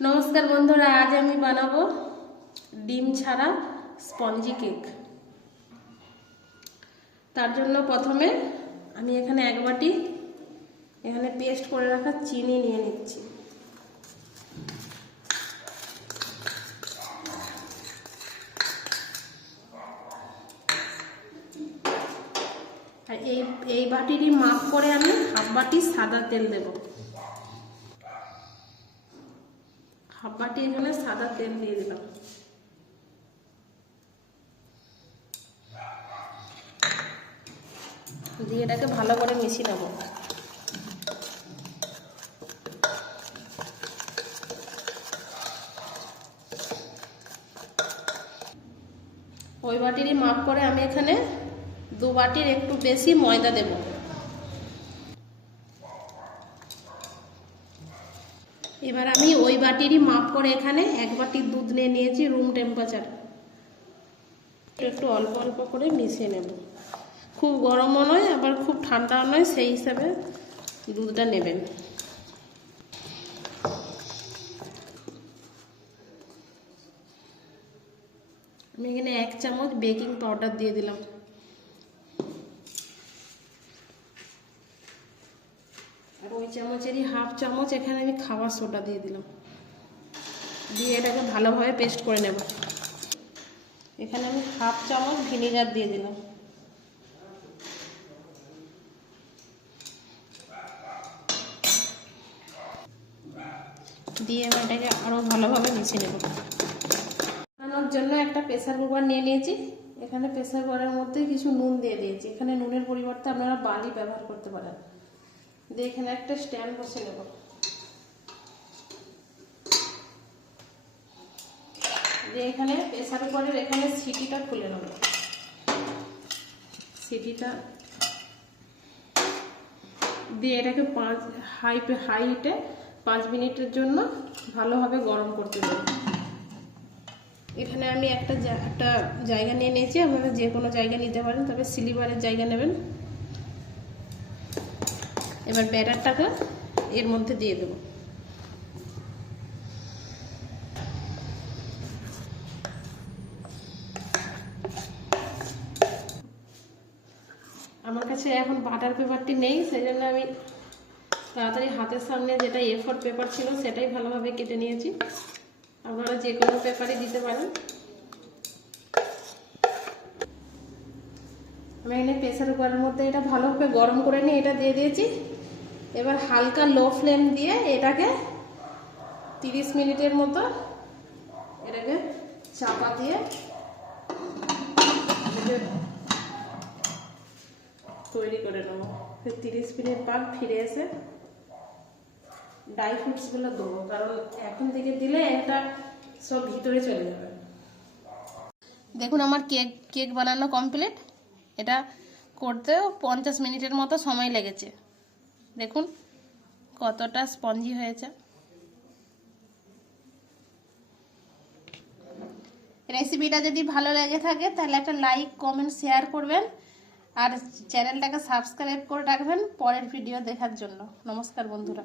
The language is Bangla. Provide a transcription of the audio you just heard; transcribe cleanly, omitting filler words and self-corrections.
নমস্কার বন্ধুরা, আজ আমি বানাবো ডিম ছাড়া স্পঞ্জি কেক। তার জন্য প্রথমে আমি এখানে এক বাটি পেস্ট করে রাখা চিনি নিয়ে নিচ্ছি। আর এই বাটিরই মাপ করে আমি হাফ বাটি সাদা তেল দেব। হাফ বাটি এখানে সাদা তেল দিয়ে দিলাম। দিয়ে এটাকে ভালো করে মিশিয়ে নেব। ওই বাটিরই মাপ করে আমি এখানে 2 বাটির একটু বেশি ময়দা দেব। এবার আমি ওই বাটিরই মাপ করে এখানে 1 বাটি দুধ নিয়ে নিয়েছি রুম টেম্পারেচার। একটু অল্প অল্প করে মিশিয়ে নেব। খুব গরমও নয় আবার খুব ঠান্ডাও নয়, সেই হিসাবে দুধটা নেবেন। আমি এখানে 1 চামচ বেকিং পাউডার দিয়ে দিলাম। আর ওই চামচেরই হাফ চামচ এখানে আমি খাবার সোডা দিয়ে দিলাম। দিয়ে এটাকে ভালোভাবে পেস্ট করে নেব। এখানে আমি হাফ চামচ ভিনেগার দিয়ে দিলাম। দিয়ে এবার এটাকে আরও ভালোভাবে মিশিয়ে নেব। বানানোর জন্য একটা প্রেসার কুকার নিয়ে নিয়েছি। এখানে প্রেসার কুকারের মধ্যে কিছু নুন দিয়ে দিয়েছি। এখানে নুনের পরিবর্তে আপনারা বালি ব্যবহার করতে পারেন। দিয়ে এখানে একটা স্ট্যান্ড বসে নেব। দিয়ে এখানে প্রেসার কুকারের এখানে সিটিটা খুলে নেব। সিটিটা দিয়ে এটাকে হাইটে 5 মিনিটের জন্য ভালোভাবে গরম করতে দেব। এখানে আমি একটা জায়গা নিয়ে নিয়েছি। আপনারা যে কোনো জায়গা নিতে পারেন, তবে সিলিভারের জায়গা নেবেন। এবার ব্যাটারটাকে এর মধ্যে দিয়ে দেব। আমার কাছে এখন বাটার পেপারটি নেই, সেই জন্য আমি তাড়াতাড়ি হাতের সামনে যেটা A4 পেপার ছিল সেটাই ভালোভাবে কেটে নিয়েছি। আপনারা যে কোনো পেপারই দিতে পারেন। আমি এখানে প্রেসার কুকারের মধ্যে এটা ভালোভাবে গরম করে নিয়ে এটা দিয়ে দিয়েছি। এবার হালকা লো ফ্লেম দিয়ে এটাকে 30 মিনিটের মতো এটাকে চাপা দিয়ে তৈরি করে নেব। 30 মিনিট পর ফিরে এসে ড্রাই ফ্রুটসগুলো দেবো, কারণ এখন থেকে দিলে এটা সব ভিতরে চলে যাবে। দেখুন আমার কেক বানানো কমপ্লিট। এটা করতেও 50 মিনিটের মতো সময় লেগেছে। দেখুন কতটা স্পঞ্জি হয়েছে। রেসিপিটা যদি ভালো লেগে থাকে তাহলে একটা লাইক, কমেন্ট, শেয়ার করবেন। আর চ্যানেলটাকে সাবস্ক্রাইব করে রাখবেন পরের ভিডিও দেখার জন্য। নমস্কার বন্ধুরা।